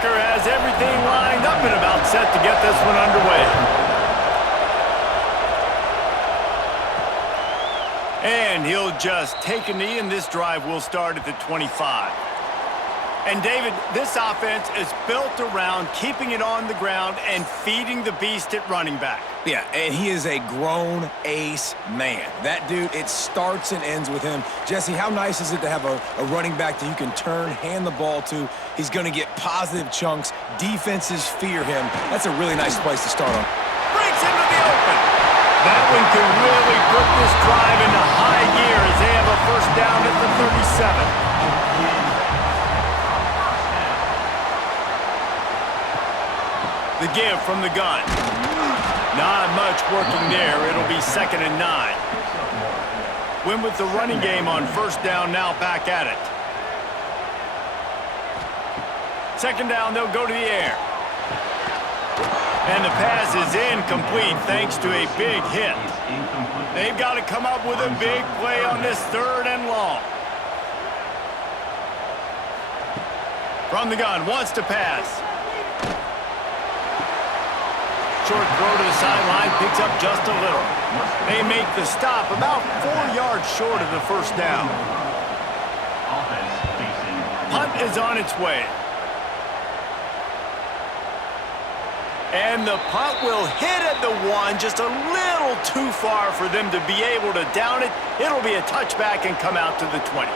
kicker has everything lined up and about set to get this one underway. And he'll just take a knee, and this drive will start at the 25. And, David, this offense is built around keeping it on the ground and feeding the beast at running back. Yeah, and he is a grown ace man. That dude, it starts and ends with him. Jesse, how nice is it to have a running back that you can turn, hand the ball to? He's going to get positive chunks. Defenses fear him. That's a really nice place to start on. Breaks into the open. That one can really put this drive into high gear as they have a first down at the 37. The give from the gun. Not much working there. It'll be 2nd and 9. Win with the running game on first down, now back at it. 2nd down, they'll go to the air. And the pass is incomplete thanks to a big hit. They've got to come up with a big play on this 3rd and long. From the gun, wants to pass. Short throw to the sideline, picks up just a little. They make the stop about 4 yards short of the first down. Punt is on its way. And the punt will hit at the 1, just a little too far for them to be able to down it. It'll be a touchback and come out to the 20.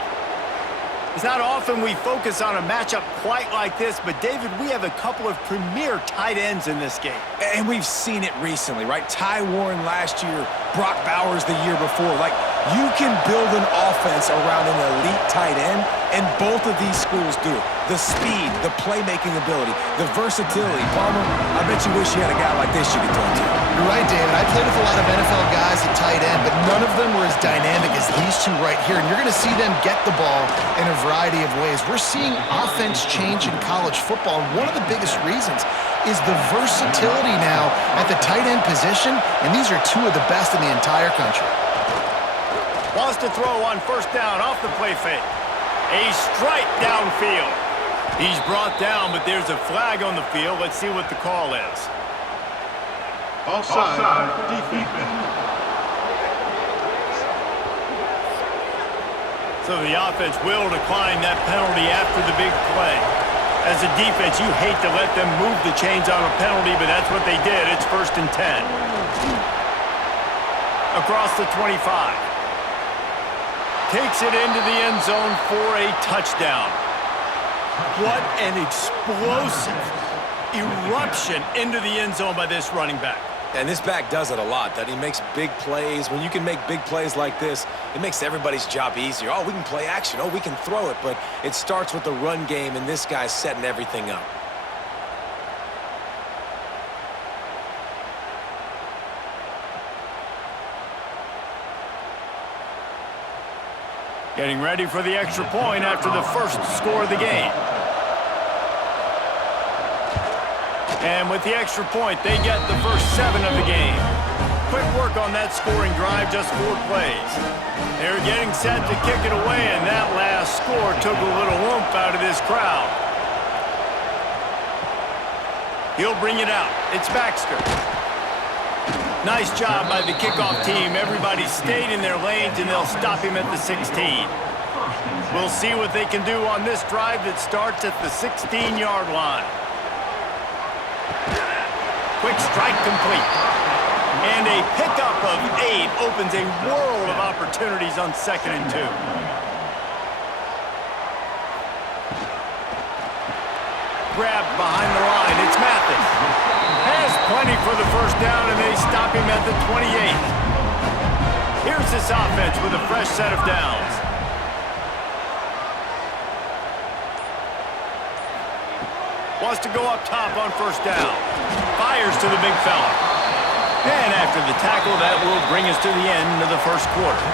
It's not often we focus on a matchup quite like this, but, David, we have a couple of premier tight ends in this game. And we've seen it recently, right? Ty Warren last year, Brock Bowers the year before. Like, you can build an offense around an elite tight end, and both of these schools do it. The speed, the playmaking ability, the versatility. Palmer, I bet you wish you had a guy like this you could throw to. You're right, David. I played with a lot of NFL guys at tight end, but none of them were as dynamic as these two right here. And you're going to see them get the ball in a variety of ways. We're seeing offense change in college football, and one of the biggest reasons is the versatility now at the tight end position, and these are two of the best in the entire country. Wants to throw on first down off the play fake. A strike downfield. He's brought down, but there's a flag on the field. Let's see what the call is. Offside, defense. So the offense will decline that penalty after the big play. As a defense, you hate to let them move the chains on a penalty, but that's what they did. It's 1st and 10. Across the 25. Takes it into the end zone for a touchdown. What an explosive eruption into the end zone by this running back. And this back does it a lot, that he makes big plays. When you can make big plays like this, it makes everybody's job easier. Oh, we can play action. Oh, we can throw it. But it starts with the run game, and this guy's setting everything up. Getting ready for the extra point after the first score of the game. And with the extra point, they get the first 7 of the game. Quick work on that scoring drive, just 4 plays. They're getting set to kick it away, and that last score took a little oomph out of this crowd. He'll bring it out. It's Baxter. Nice job by the kickoff team. Everybody stayed in their lanes, and they'll stop him at the 16. We'll see what they can do on this drive that starts at the 16-yard line. Quick strike complete. And a pickup of 8 opens a world of opportunities on 2nd and 2. Grabbed behind the line. It's Mathis. Has plenty for the first down, and they stop him at the 28. Here's this offense with a fresh set of downs. Wants to go up top on first down. Fires to the big fella. And after the tackle, that will bring us to the end of the first quarter.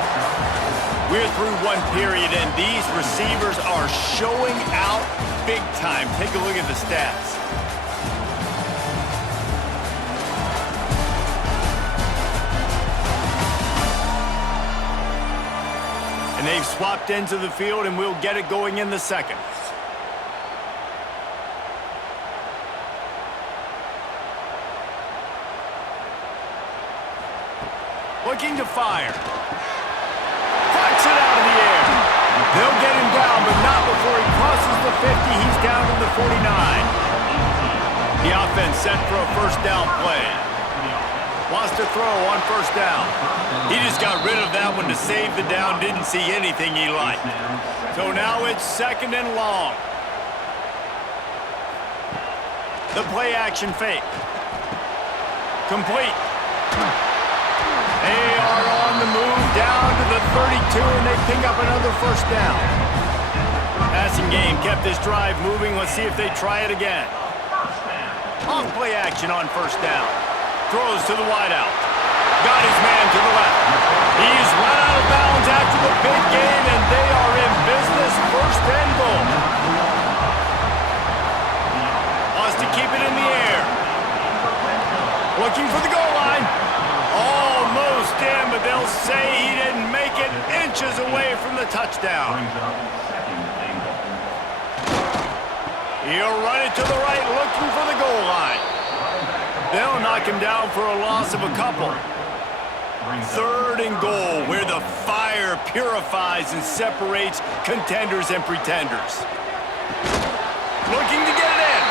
We're through one period, and these receivers are showing out big time. Take a look at the stats. And they've swapped ends of the field, and we'll get it going in the second. Looking to fire. Puts it out of the air. They'll get him down, but not before he crosses the 50. He's down to the 49. The offense set for a first down play. Wants to throw on first down. He just got rid of that one to save the down. Didn't see anything he liked. So now it's second and long. The play action fake. Complete. They are on the move down to the 32, and they pick up another first down. Passing game kept this drive moving. Let's see if they try it again. Off play action on first down. Throws to the wideout. Got his man to the left. He's run out of bounds after the big game, and they are in business. First and goal. Wants to keep it in the air. Looking for the goal line. Almost in, but they'll say he didn't make it, inches away from the touchdown. He'll run it to the right, looking for the goal line. They'll knock him down for a loss of a couple. Third and goal, where the fire purifies and separates contenders and pretenders. Looking to get it in.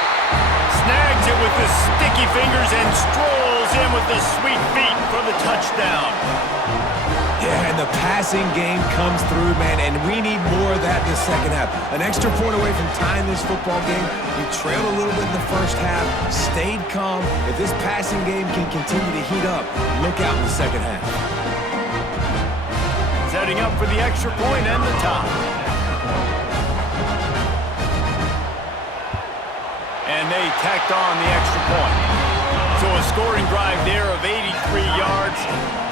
Snags it with the sticky fingers and strolls in with the sweet feet for the touchdown. Yeah, and the passing game comes through, man, and we need more of that in the second half. An extra point away from tying this football game. You trailed a little bit in the first half, stayed calm. If this passing game can continue to heat up, look out in the second half. Setting up for the extra point and the top. And they tacked on the extra point. So a scoring drive there of 83 yards.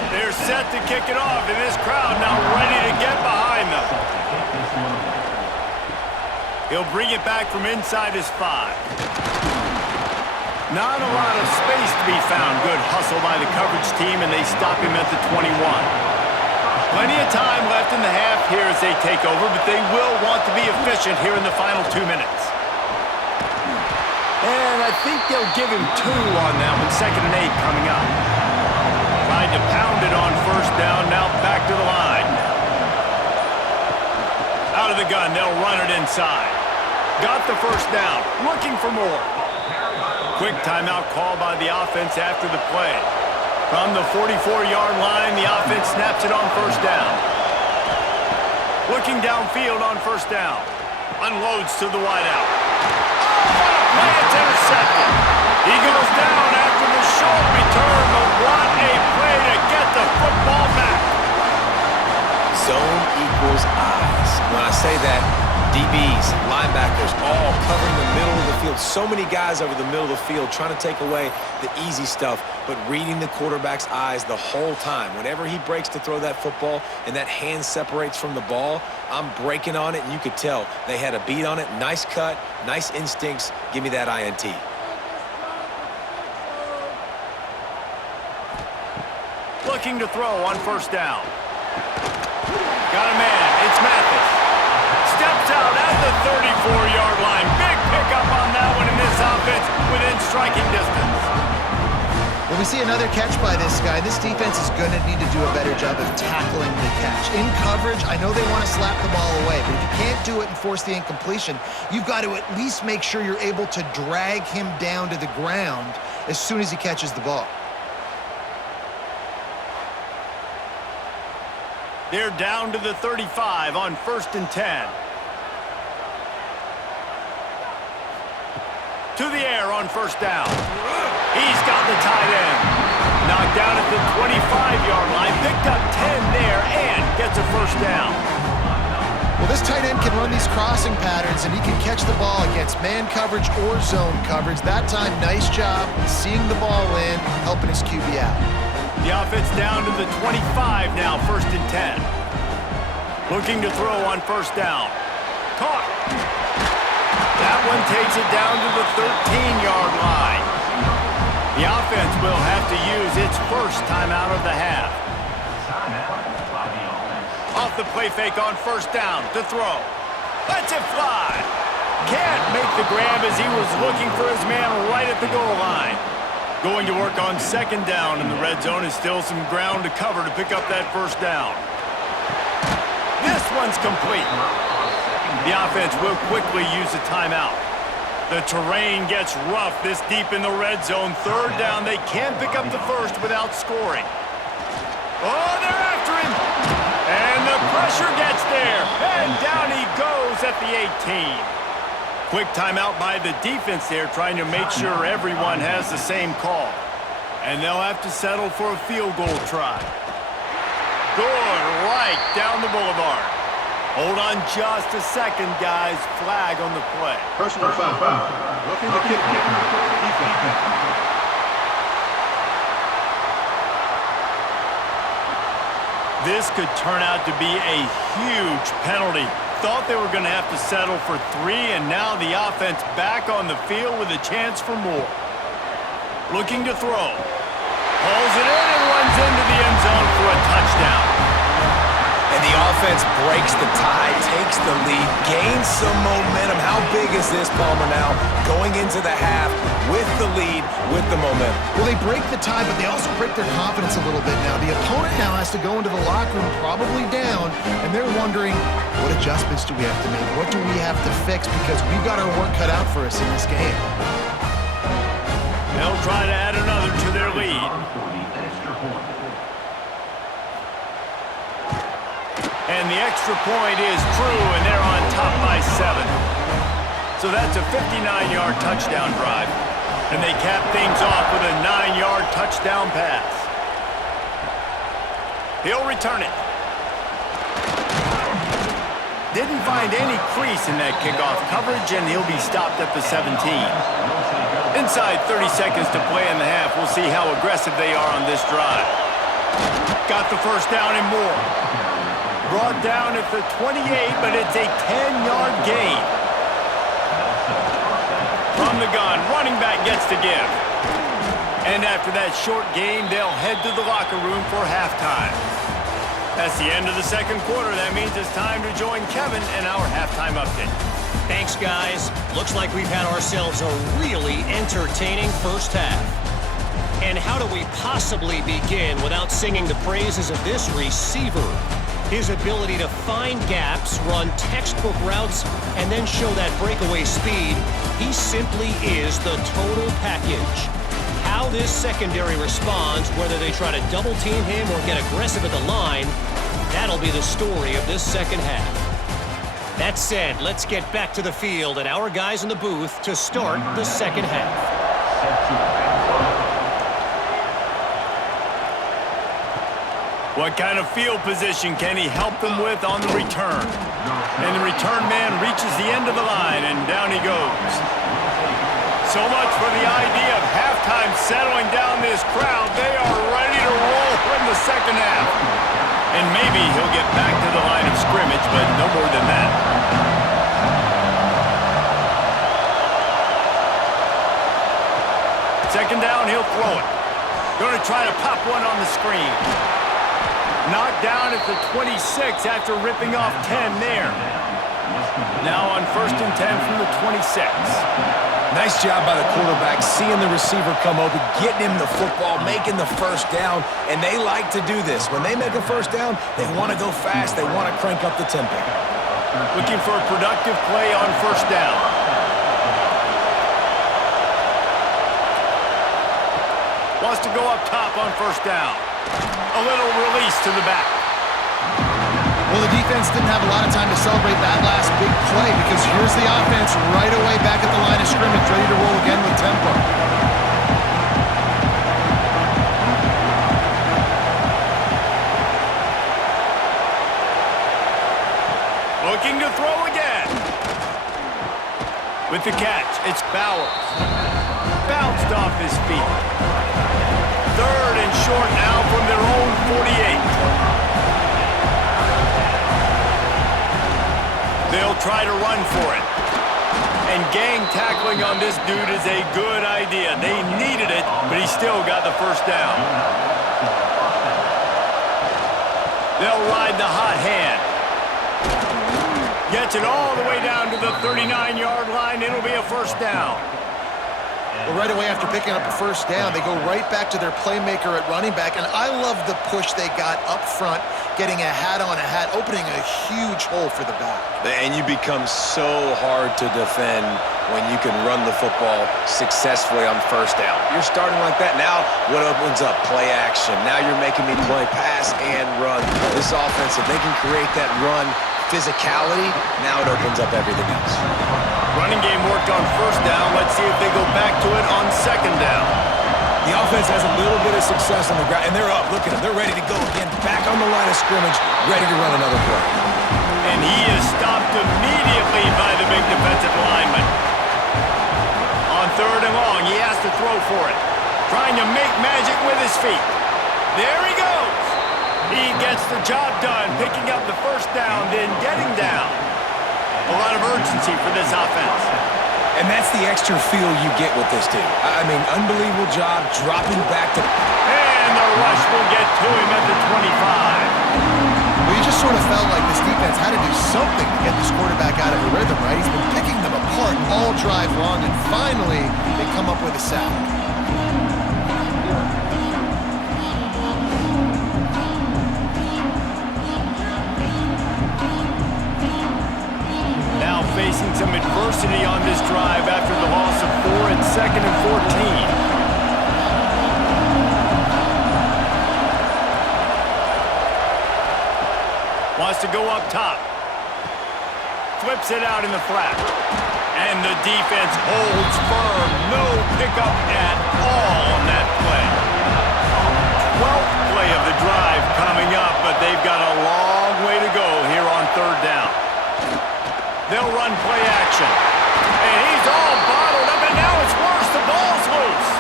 They're set to kick it off, and this crowd now ready to get behind them. He'll bring it back from inside his 5. Not a lot of space to be found. Good hustle by the coverage team, and they stop him at the 21. Plenty of time left in the half here as they take over, but they will want to be efficient here in the final 2 minutes. And I think they'll give him 2 on that one. Second and 8 coming up. Tried to pound it on first down, now back to the line. Out of the gun, they'll run it inside. Got the first down, looking for more. Quick timeout call by the offense after the play. From the 44-yard line, the offense snaps it on first down. Looking downfield on first down. Unloads to the wideout. Play, it's intercepted. He goes down after the short return, but what a play to get the football back. Zone equals eyes. When I say that, DBs, linebackers, all covering the middle of the field. So many guys over the middle of the field trying to take away the easy stuff, but reading the quarterback's eyes the whole time. Whenever he breaks to throw that football and that hand separates from the ball, I'm breaking on it, and you could tell they had a beat on it. Nice cut, nice instincts. Give me that INT. Looking to throw on first down. Got a man. It's Mathis. Steps out at the 34-yard line. Big pickup on that one in this offense within striking distance. Well, we see another catch by this guy. This defense is going to need to do a better job of tackling the catch. In coverage, I know they want to slap the ball away, but if you can't do it and force the incompletion, you've got to at least make sure you're able to drag him down to the ground as soon as he catches the ball. They're down to the 35 on first and 10. To the air on first down. He's got the tight end. Knocked down at the 25-yard line. Picked up 10 there and gets a first down. Well, this tight end can run these crossing patterns, and he can catch the ball against man coverage or zone coverage. That time, nice job seeing the ball in, helping his QB out. The offense down to the 25 now, first and 10. Looking to throw on first down. Caught. That one takes it down to the 13-yard line. The offense will have to use its first timeout of the half. Off the play fake on first down to throw. Lets it fly. Can't make the grab as he was looking for his man right at the goal line. Going to work on second down in the red zone is still some ground to cover to pick up that first down. This one's complete. The offense will quickly use a timeout. The terrain gets rough this deep in the red zone. Third down, they can't pick up the first without scoring. Oh, they're after him. And the pressure gets there. And down he goes at the 18. Quick timeout by the defense there, trying to make sure everyone has the same call. And they'll have to settle for a field goal try. Good right down the boulevard. Hold on just a second, guys. Flag on the play. Personal foul. Looking to kick. This could turn out to be a huge penalty. Thought they were going to have to settle for 3, and now the offense back on the field with a chance for more. Looking to throw. Pulls it in and runs into the end zone for a touchdown. And the offense breaks the tie, takes the lead, gains some momentum. How big is this, Palmer, now? Going into the half with the lead, with the momentum. Well, they break the tie, but they also break their confidence a little bit now. The opponent now has to go into the locker room probably down, and they're wondering, what adjustments do we have to make? What do we have to fix? Because we've got our work cut out for us in this game. They'll try to add another to their lead. And the extra point is true, and they're on top by 7. So that's a 59-yard touchdown drive. And they cap things off with a 9-yard touchdown pass. He'll return it. Didn't find any crease in that kickoff coverage, and he'll be stopped at the 17. Inside 30 seconds to play in the half. We'll see how aggressive they are on this drive. Got the first down and more. Brought down at the 28, but it's a 10-yard gain. From the gun, running back gets to give. And after that short game, they'll head to the locker room for halftime. That's the end of the second quarter. That means it's time to join Kevin in our halftime update. Thanks, guys. Looks like we've had ourselves a really entertaining first half. And how do we possibly begin without singing the praises of this receiver? His ability to find gaps, run textbook routes, and then show that breakaway speed, he simply is the total package. How this secondary responds, whether they try to double-team him or get aggressive at the line, that'll be the story of this second half. That said, let's get back to the field and our guys in the booth to start the second half. What kind of field position can he help them with on the return? And the return man reaches the end of the line, and down he goes. So much for the idea of halftime settling down this crowd. They are ready to roll in the second half. And maybe he'll get back to the line of scrimmage, but no more than that. Second down, he'll throw it. Going to try to pop one on the screen. Knocked down at the 26 after ripping off 10 there. Now on 1st and 10 from the 26. Nice job by the quarterback, seeing the receiver come open, getting him the football, making the first down, and they like to do this. When they make a first down, they want to go fast. They want to crank up the tempo. Looking for a productive play on first down. Wants to go up top on first down. A little release to the back. Well, the defense didn't have a lot of time to celebrate that last big play because here's the offense right away back at the line of scrimmage, ready to roll again with tempo. Looking to throw again. With the catch, it's Bowers. Bounced off his feet. Third and short now from their own 48. They'll try to run for it. And gang tackling on this dude is a good idea. They needed it, but he still got the first down. They'll ride the hot hand. Gets it all the way down to the 39-yard line. It'll be a first down. Well, right away after picking up a first down, they go right back to their playmaker at running back, and I love the push they got up front, getting a hat on a hat, opening a huge hole for the back. And you become so hard to defend when you can run the football successfully on first down. You're starting like that. Now what opens up? Play action. Now you're making me play pass and run. This offense, if they can create that run physicality, now it opens up everything else. Running game worked on first down. Let's see if they go back to it on second down. The offense has a little bit of success on the ground, and they're up. Look at them. They're ready to go again. Back on the line of scrimmage, ready to run another play. And he is stopped immediately by the big defensive lineman. On third and long, he has to throw for it. Trying to make magic with his feet. There he goes. He gets the job done, picking up the first down, then getting down. A lot of urgency for this offense. And that's the extra feel you get with this team. I mean, unbelievable job dropping back to... And the rush will get to him at the 25. Well, you just sort of felt like this defense had to do something to get this quarterback out of a rhythm, right? He's been picking them apart all drive long, and finally they come up with a sack. Now facing some adversity on this drive after the loss of 4 and 2nd and 14. Wants to go up top. Flips it out in the flat. And the defense holds firm. No pickup at all on that play. 12th play of the drive coming up, but they've got a long way to go here on third down. They'll run play action. And he's all bottled up, and now it's worse. The ball's loose.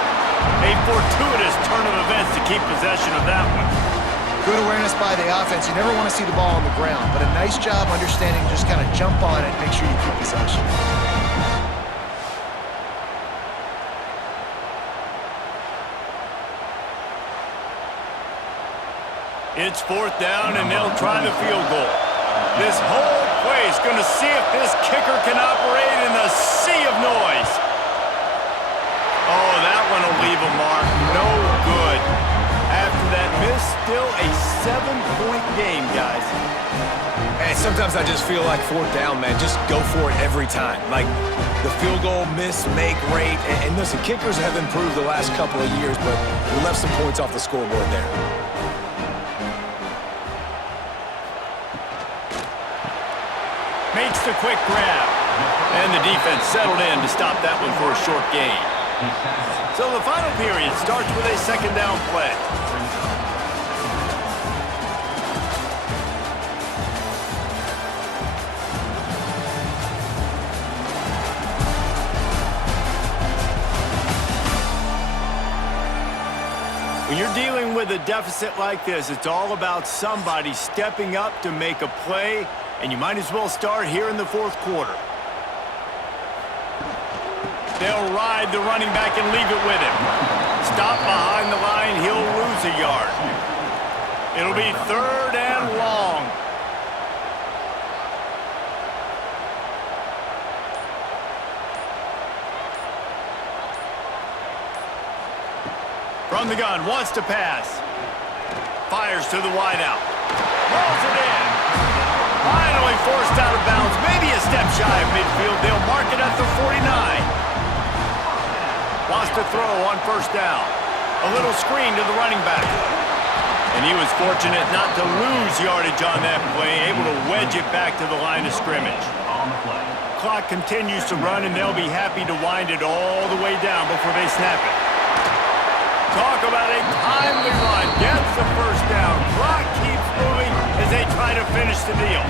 A fortuitous turn of events to keep possession of that one. Good awareness by the offense. You never want to see the ball on the ground, but a nice job understanding just kind of jump on it and make sure you keep possession. It's fourth down, and they'll try the field goal. This whole play is going to see if this kicker can operate in the sea of noise. Oh, that one will leave a mark. No good. After that miss, still a 7-point game, guys. Hey, sometimes I just feel like fourth down, man. Just go for it every time. Like the field goal miss, make rate. And listen, kickers have improved the last couple of years, but we left some points off the scoreboard there. Makes the quick grab. And the defense settled in to stop that one for a short gain. So the final period starts with a second down play. When you're dealing with a deficit like this, it's all about somebody stepping up to make a play, and you might as well start here in the fourth quarter. They'll ride the running back and leave it with him. Stop behind the line, he'll lose a yard. It'll be third and long. From the gun, wants to pass. Fires to the wideout. Rolls it in. Finally forced out of bounds. Maybe a step shy of midfield. They'll mark it at the 49. Wants to throw on first down. A little screen to the running back. And he was fortunate not to lose yardage on that play, able to wedge it back to the line of scrimmage. Clock continues to run, and they'll be happy to wind it all the way down before they snap it. Talk about a timely run. Gets the first down. Clock keeps moving as they try to finish the deal.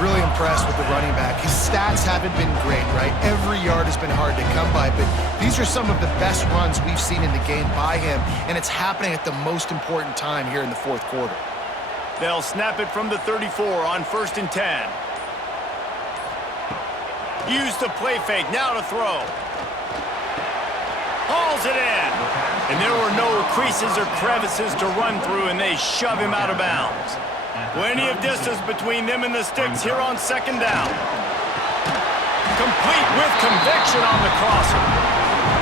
Really impressed with the running back. His stats haven't been great, right? Every yard has been hard to come by, but these are some of the best runs we've seen in the game by him, and it's happening at the most important time here in the fourth quarter. They'll snap it from the 34 on 1st and 10. Use the play fake, now to throw. Hauls it in. And there were no creases or crevices to run through, and they shove him out of bounds. Plenty of distance between them and the sticks here on second down. Complete with conviction on the crosser.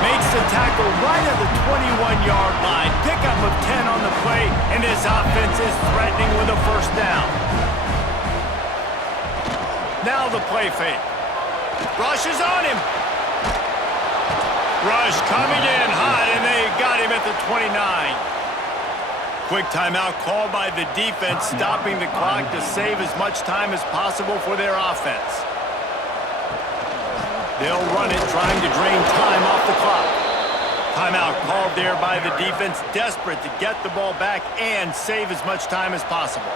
Makes the tackle right at the 21-yard line. Pickup of 10 on the play, and this offense is threatening with a first down. Now the play fake. Rush is on him. Rush coming in hot, and they got him at the 29. Quick timeout called by the defense, stopping the clock to save as much time as possible for their offense. They'll run it, trying to drain time off the clock. Timeout called there by the defense, desperate to get the ball back and save as much time as possible.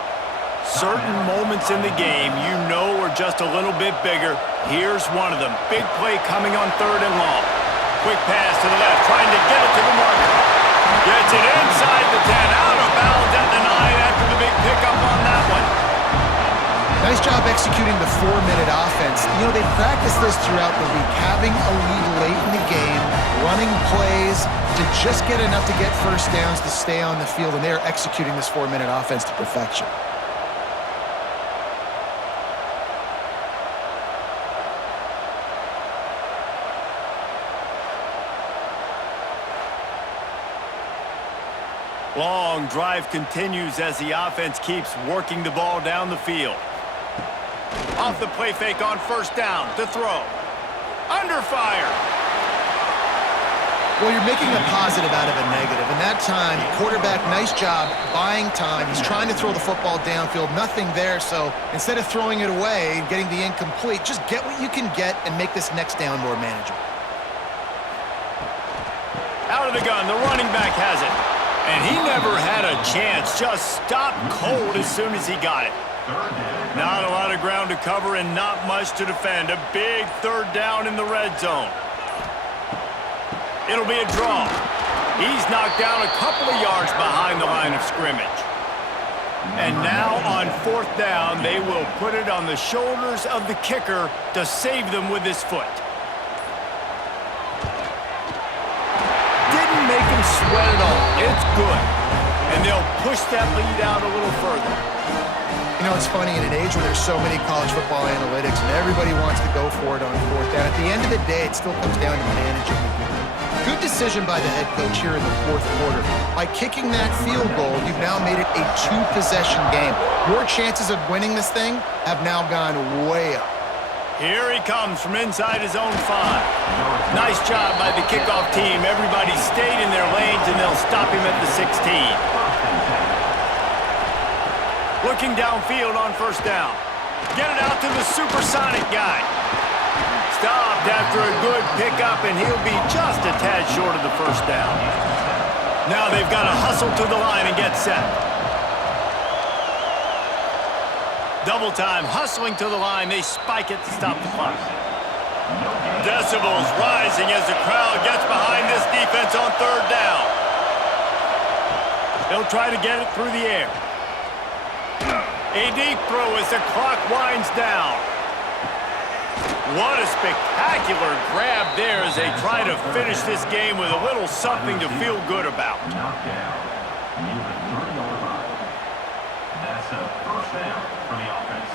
Certain moments in the game you know are just a little bit bigger. Here's one of them. Big play coming on 3rd and long. Quick pass to the left, trying to get it to the marker. Gets it inside the 10, out of bounds at the 9 after the big pickup on that one. Nice job executing the 4-minute offense. You know, they practice this throughout the week, having a lead late in the game, running plays to just get enough to get first downs to stay on the field, and they're executing this 4-minute offense to perfection. Long drive continues as the offense keeps working the ball down the field. Off the play fake on 1st down to throw. Under fire. Well, you're making a positive out of a negative. And that time, quarterback, nice job buying time. He's trying to throw the football downfield. Nothing there, so instead of throwing it away and getting the incomplete, just get what you can get and make this next down more manageable. Out of the gun, the running back has it. And he never had a chance, just stopped cold as soon as he got it. Not a lot of ground to cover and not much to defend. A big 3rd down in the red zone. It'll be a draw. He's knocked down a couple of yards behind the line of scrimmage. And now on 4th down, they will put it on the shoulders of the kicker to save them with his foot. Didn't make him sweat at all. It's good. And they'll push that lead out a little further. You know, it's funny, in an age where there's so many college football analytics and everybody wants to go for it on 4th down, at the end of the day, it still comes down to managing the game. Good decision by the head coach here in the 4th quarter. By kicking that field goal, you've now made it a 2-possession game. Your chances of winning this thing have now gone way up. Here he comes from inside his own 5. Nice job by the kickoff team. Everybody stayed in their lanes, and they'll stop him at the 16. Looking downfield on 1st down. Get it out to the supersonic guy. Stopped after a good pickup, and he'll be just a tad short of the 1st down. Now they've got to hustle to the line and get set. Double time, hustling to the line. They spike it to stop the clock. Decibels rising as the crowd gets behind this defense on 3rd down. They'll try to get it through the air. A deep throw as the clock winds down. What a spectacular grab there as they try to finish this game with a little something to feel good about. That's a first down for the offense.